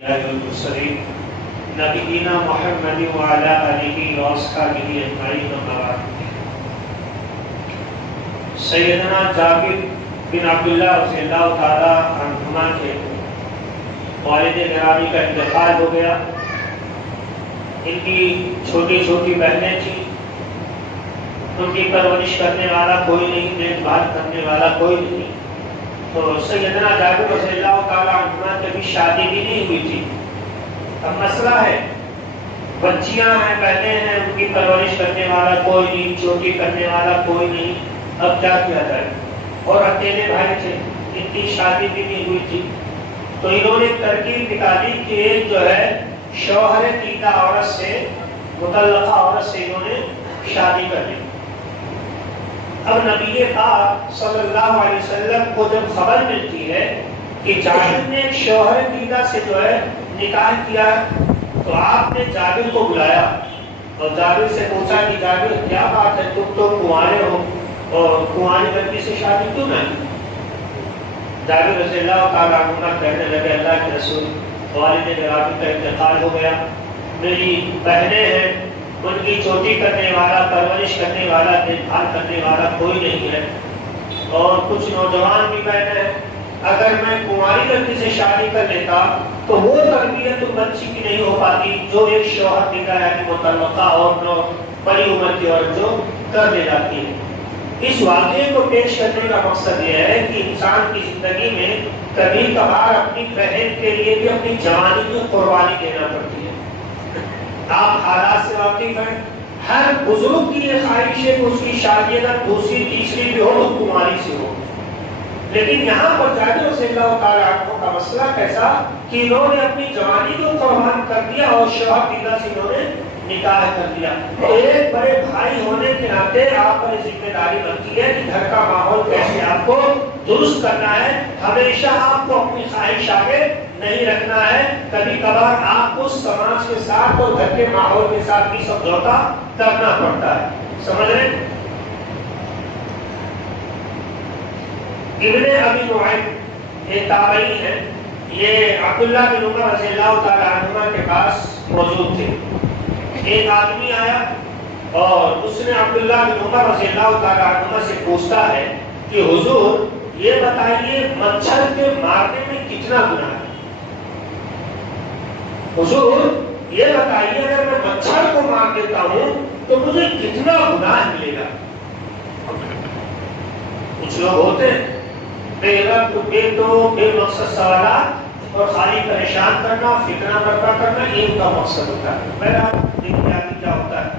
المرسلين نبينا محمد وعلى آله وأصحابه أجمعين أما بعد. سیدنا جابر بن عبداللہ رضی اللہ تعالی عنہما کے والد گرامی کا انتقال ہو گیا. ان کی چھوٹی چھوٹی بہنیں تھیں, ان کی پرورش کرنے والا کوئی نہیں, دیکھ بھال کرنے والا کوئی نہیں. تو سیدنا جابر رضی اللہ تعالی عنہما کی بھی شادی بھی نہیں ہوئی تھی. اب مسئلہ ہے, بچیاں ہیں, بہنیں ہیں, ان کی پرورش کرنے والا کوئی نہیں, چوٹی کرنے والا کوئی نہیں. اب کیا کیا جائے؟ اور اکیلے بھائی تھے, ان کی شادی بھی نہیں ہوئی تھی. تو انہوں نے ترکیب نکالی کہ ایک جو ہے شوہر دیدہ عورت سے, مطلقہ عورت سے انہوں نے شادی کر لی. اب نبی پاک صلی اللہ علیہ وسلم کو جب خبر ملتی ہے کہ جابر نے ایک شوہر دیدہ سے جو ہے نکاح کیا, تو آپ نے جابر کو بلایا اور جابر سے پوچھا کہ جابر کیا بات ہے, تم تو کنوارے ہو اور کنواری لڑکی سے شادی کیوں نہ؟ جابر رضی اللہ تعالیٰ عنہ کہنے لگے, اللہ کے رسول, والد گرامی کا انتقال ہو گیا, میری بہنیں ہیں, ان کی چوٹی کرنے والا, پرورش کرنے والا, دیکھ بھال کرنے والا کوئی نہیں ہے, اور کچھ نوجوان بھی بہنیں ہیں. اگر میں کنواری لڑکی سے شادی کر لیتا تو وہ تربیت بچی کی نہیں ہو پاتی جو ایک شوہر دیتا ہے کہ مطلقہ اور بڑی عمر کی عورت جو کر دے جاتی ہے. اس واقعے کو پیش کرنے کا مقصد یہ ہے کہ انسان کی زندگی میں کبھی کبھار اپنی بہن کے لیے بھی اپنی جوانی کی قربانی دینا پڑتی ہے. آپ حالات سے واقف ہیں, ہر بزرگ کی یہ خواہش ہے کہ اس کی شادی اگر دوسری تیسری بھی ہو تو کنواری سے ہو. لیکن یہاں پر جابر رضی اللہ تعالیٰ عنہ کا مسئلہ کیسا کہ انہوں نے اپنی جوانی کو قربان کر دیا اور شوہر دیدہ سے انہوں نے نکاح کر دیا. ایک بڑے بھائی ہونے کے ناطے آپ پر ذمہ داری بنتی ہے کہ گھر کا ماحول کیسے آپ کو درست کرنا ہے. ہمیشہ آپ کو اپنی خواہش آگے نہیں رکھنا ہے, کبھی کبھار آپ کو سماج کے ساتھ اور گھر کے ماحول کے ساتھ بھی سمجھوتا کرنا پڑتا ہے. سمجھ رہے؟ ابن ابی نعیم یہ تابعی ہے, یہ عبداللہ بن عمر رضی اللہ تعالی عنہما کے پاس موجود تھے. ایک آدمی آیا اور اس نے عبداللہ بن عمر رضی اللہ تعالی عنہما سے پوچھتا ہے کہ حضور یہ بتائیے مچھر کے مارنے میں کتنا گناہ ہے؟ حضور یہ بتائیے اگر میں مچھر کو مار دیتا ہوں تو مجھے کتنا گناہ ملے گا؟ کچھ لوگ ہوتے ہیں بے ربط, بے تو بے مقصد سوالات اور خالی پریشان کرنا, فکرہ برپا کرنا, یہ ان کا مقصد ہوتا ہے. میرا دیکھیں کیا ہوتا ہے.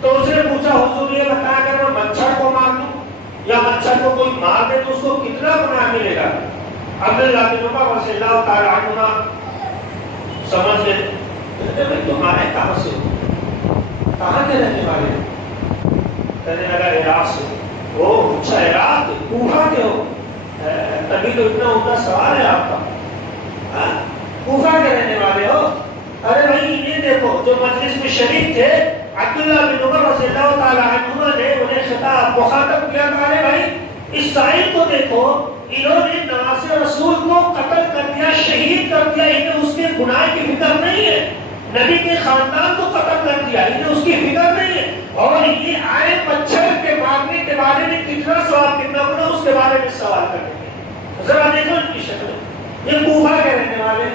تو اس نے پوچھا حضور یہ بتایا اگر میں مچھر کو مار دوں یا مچھر کو کوئی مار دے تو اس کو کتنا گناہ ملے گا؟ عبداللہ بن عمر رضی اللہ تعالی عنہ سمجھ گئے, کہتے تمہارے کہاں سے ہو, کہاں کے رہنے والے ہو؟ کہنے لگا عراق سے. وہ اچھا عراق, کوفہ کے ہو؟ تبھی تو اتنا اونچا سوال ہے آپ کا, کوفہ کے رہنے والے ہو؟ ارے بھائی یہ دیکھو جو مجلس میں شریک تھے عبداللہ بن عمر رضی اللہ تعالی عنہ نے انہیں خطاب مخاطب کیا, ارے بھائی اس سائل کو دیکھو, انہوں نے نواسے رسول کو قتل کر دیا, شہید کر دیا, انہیں اس کے گناہ کی فکر نہیں ہے. نبی کے خاندان کو قتل کر دیا, انہیں اس کی فکر نہیں ہے. اور یہ آئے مچھر کے مارنے کے بارے میں کتنا سوال, کتنا گناہ, اس کے بارے میں سوال کریں گے. ذرا دیکھو ان کی شکل, یہ کوفہ کے رہنے والے,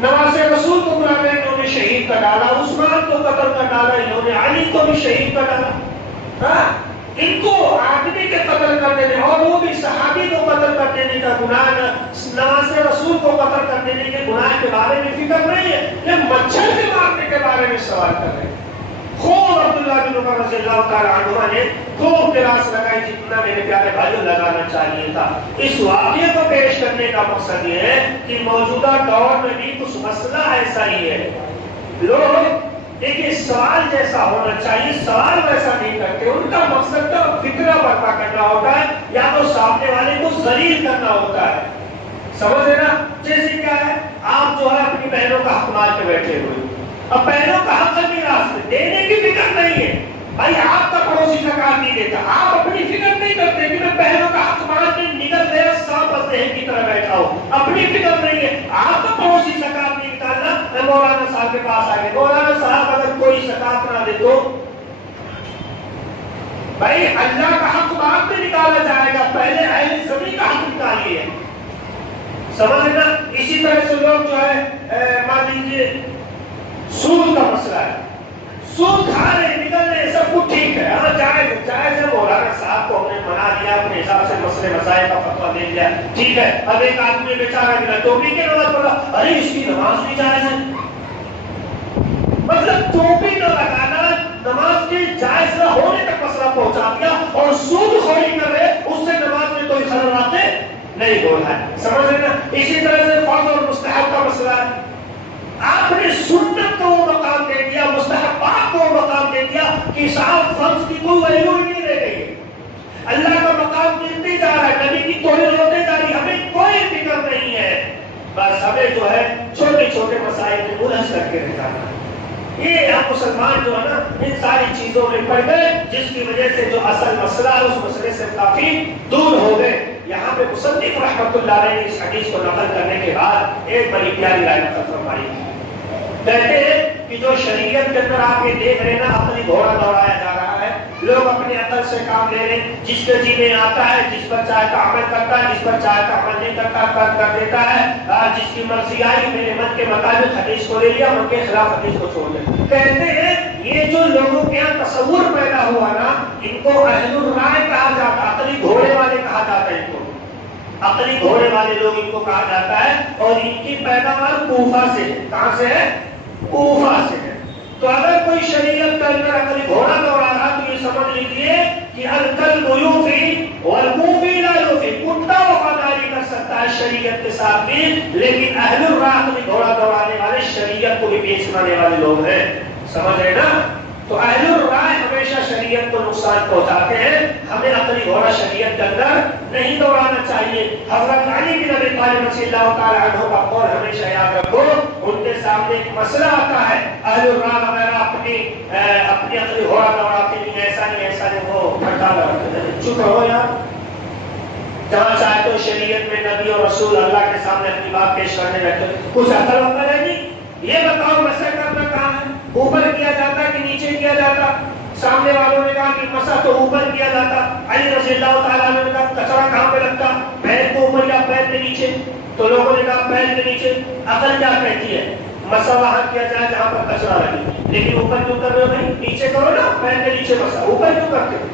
نواسے رسول کو بلا کر انہوں نے شہید کر ڈالا, عثمان کو قتل کر ڈالا, انہوں نے علی کو بھی شہید کر ڈالا. ان کو آدمی کے قتل کر دینے اور وہ بھی صحابی کو قتل کر دینے کا گناہ, نواسے رسول کو قتل کر دینے کے گناہ کے بارے میں فکر نہیں ہے, یہ مچھر کے مارنے کے بارے میں سوال کر رہے ہیں. خوب عبداللہ بن عمر رضی اللہ تعالی عنہ نے خوب قیاس لگائی جتنا میرے پیارے بھائیوں لگانا چاہیے تھا. اس واقعے کو پیش کرنے کا مقصد یہ ہے کہ موجودہ دور میں بھی کچھ مسئلہ ایسا ہی ہے. لوگ دیکھیے سوال جیسا ہونا چاہیے, سوال ویسا نہیں کرتے. ان کا مقصد تو فکرہ برپا کرنا ہوتا ہے یا تو سامنے والے کو ذلیل کرنا ہوتا ہے. سمجھ رہے نا؟ جیسے کیا ہے, آپ جو ہے اپنی بہنوں کا حق مار کے بیٹھے ہوئے, اب بہنوں کا حق میراث میں دینے کی فکر نہیں ہے. بھائی آپ کا پڑوسی زکات نہیں دیتا, آپ اپنی فکر نہیں کرتے کہ میں بہنوں کا حق مار کے نکل گیا, سانپ ذہن کی طرح بیٹھا ہوں, اپنی فکر نہیں ہے. آپ کا پڑوسی زکات نہیں دیتا, تو بھائی اللہ کا حق بعد میں نکالا جائے گا، پہلے اہل زمین کا حق نکالیے. سمجھنا. اسی طرح سے لوگ جو ہے مان لیجیے سود کا مسئلہ ہے، سود کھا رہے نکل رہے سب کچھ ٹھیک ہے، ہاں جائز ہے. مولانا صاحب کو ہم نے منا دیا، اپنے حساب سے مسئلے مسائل کا فتویٰ دے دیا، ٹھیک ہے. اب ایک آدمی بیچارہ ملا ٹوپی کی نماز پڑھا، ارے اس کی نماز نہیں جائز ہے. مطلب ٹوپی نہ لگانا نماز کے جائز نہ ہونے تک مسئلہ پہنچا دیا، اور سود خوری کر رہے اس سے نماز میں کوئی خلل آتے نہیں بولا ہے. سمجھ رہے نا. اسی طرح سے فرض اور مستحب کا مسئلہ ہے. آپ نے سنت کو وہ مقام دے دیا، مستحبات کو وہ مقام دے دیا کہ صاحب فرض کی کوئی ویلیو ہی نہیں رہ گئی. اللہ کا مقام ملتے جا رہا ہے، نبی کی توہین ہوتے جا رہی ہے، ہمیں کوئی فکر نہیں ہے. بس ہمیں جو ہے چھوٹے چھوٹے مسائل کو الجھ کر کے نکالنا ہے. یہ آپ مسلمان جو ہے نا ان ساری چیزوں میں پڑ گئے، جس کی وجہ سے جو اصل مسئلہ ہے اس مسئلے سے کافی دور ہو گئے. یہاں پہ مصنف رحمۃ اللہ علیہ نے اس حدیث کو نقل کرنے کے بعد ایک بڑی پیاری رائے نقل فرمائی. کہتے ہیں کہ جو شریعت کے اندر آپ یہ دیکھ رہے نا اپنی گھوڑا دوڑایا جا رہا ہے، لوگ اپنی عقل سے کام لے رہے، جس کے جی میں آتا ہے، جس پر چاہتا عمل کرتا ہے، جس پر چاہتا عمل نہیں کرتا ترک کر دیتا ہے. جس کی مرضی آئی میرے من کے مطابق حدیث کو لے لیا، من کے خلاف حدیث کو چھوڑ دیا. کہتے ہیں یہ جو لوگوں کے یہاں تصور پیدا ہوا نا، ان کو اہل الرائے کہا جاتا، عقلی گھوڑے والے کہا جاتا ہے. ان کو عقلی گھوڑے والے لوگ ان کو کہا جاتا ہے، اور ان کی پیداوار کوفہ سے ہے. کہاں سے ہے؟ کوفہ سے ہے. تو اگر کوئی شریعت کے اندر عقلی گھوڑا دوڑا رہا تو یہ سمجھ لیجیے کہ الکلب یوفی والموفی لا یوفی. کتا وفاداری کر سکتا ہے شریعت کے ساتھ بھی، لیکن اہل الرائے عقلی گھوڑا دوڑانے والے شریعت کو بھی بیچنے والے لوگ ہیں. سمجھ رہے نا. تو اہل الرائے ہمیشہ شریعت کو نقصان پہنچاتے ہیں. ہمیں عقلی گھوڑا شریعت کے اندر نہیں دوڑانا چاہیے. حضرت علی بن ابی طالب رضی اللہ تعالی عنہ کا قول ہمیشہ یاد رکھو. ان کے سامنے ایک مسئلہ آتا ہے، اہل الرائے وغیرہ اپنی عقلی گھوڑا دوڑاتے نہیں، ایسا نہیں وہ پھٹا لگاتے ہیں. چپ رہو یار. جہاں چاہے تو شریعت میں نبی اور رسول اللہ کے سامنے اپنی بات پیش کرنے رہتے. کچھ عقل وقل ہے نہیں. یہ بتاؤ مسح کرنا کہاں ہے؟ اوپر کیا جاتا کہ نیچے کیا جاتا؟ سامنے والوں نے کہا کہ مسح تو اوپر کیا جاتا. علی رضی اللہ تعالیٰ عنہ نے کہا کچرا کہاں پہ لگتا؟ پیر کو اوپر یا پیر کے نیچے؟ تو لوگوں نے کہا پیر کے نیچے. عقل کیا کہتی ہے؟ مسح وہاں کیا جائے جہاں پر کچرا لگے، لیکن اوپر کیوں کر رہے ہو بھائی؟ نیچے کرو نا، پیر کے نیچے مسح، اوپر کیوں کرتے ہو؟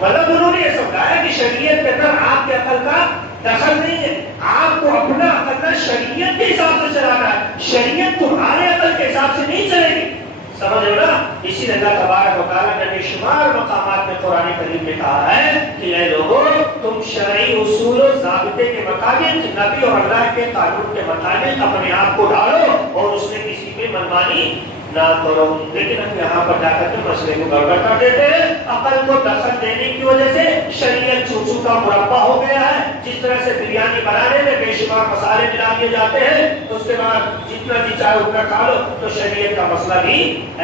مطلب انہوں نے یہ سمجھایا کہ شریعت کے اندر آپ کے عقل کا دخل نہیں ہے. آپ کو اپنا عقل شریعت کے حساب سے چلانا ہے، شریعت تمہارے عقل کے حساب سے نہیں چلے گی. سمجھ رہے نا. اسی لیے اللہ تبارک و تعالیٰ نے بے شمار مقامات میں قرآن کریم میں کہا ہے کہ اے لوگوں تم شرعی اصول و ضابطے کے مطابق، نبی اور اللہ کے قانون کے مطابق اپنے آپ کو ڈالو اور اس میں کسی پہ منمانی نہ کرو. لیکن ہم یہاں پر جا کر کے مسئلے کو گڑبڑ کر دیتے ہیں. عقل کو دخل دینے کی وجہ سے شریعت چوچو کا مربع ہو گیا ہے. جس طرح سے بریانی بنانے میں بے شمار مسالے ملا دیے جاتے ہیں، اس کے بعد جتنا بھی چاہے اتنا کھا لو، تو شریعت کا مسئلہ بھی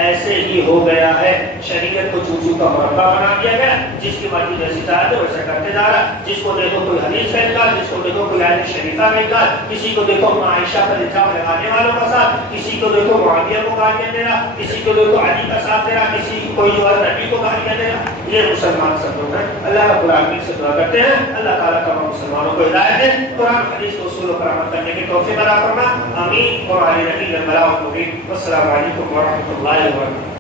ایسے ہی ہو گیا ہے. شریعت کو چوچو کا مربع بنا دیا گیا، جس کی مرضی جیسی چاہے تو ویسا کرتے جا رہا. جس کو دیکھو کوئی حدیث کا انکار، جس کو دیکھو کوئی آیت شریفہ کا انکار، کسی کو دیکھو عائشہ پر الزام لگانے والوں کا ساتھ، کسی کو دیکھو معاویہ کو گالیاں دے رہا، کسی کو دیکھو علی کا ساتھ دے رہا، کسی کو کوئی جو ہے نبی کو گالیاں دے رہا. یہ مسلمان سب لوگ ہیں. اللہ رب العالمین سے دعا کرتے ہیں اللہ تعالیٰ تمام مسلمانوں کو ہدایت دے، قرآن حدیث کو اصول پر عمل کرنے کی توفیق عطا فرما. آمین. اور علی نبی السلام علیکم ورحمۃ اللہ وبرکاتہ.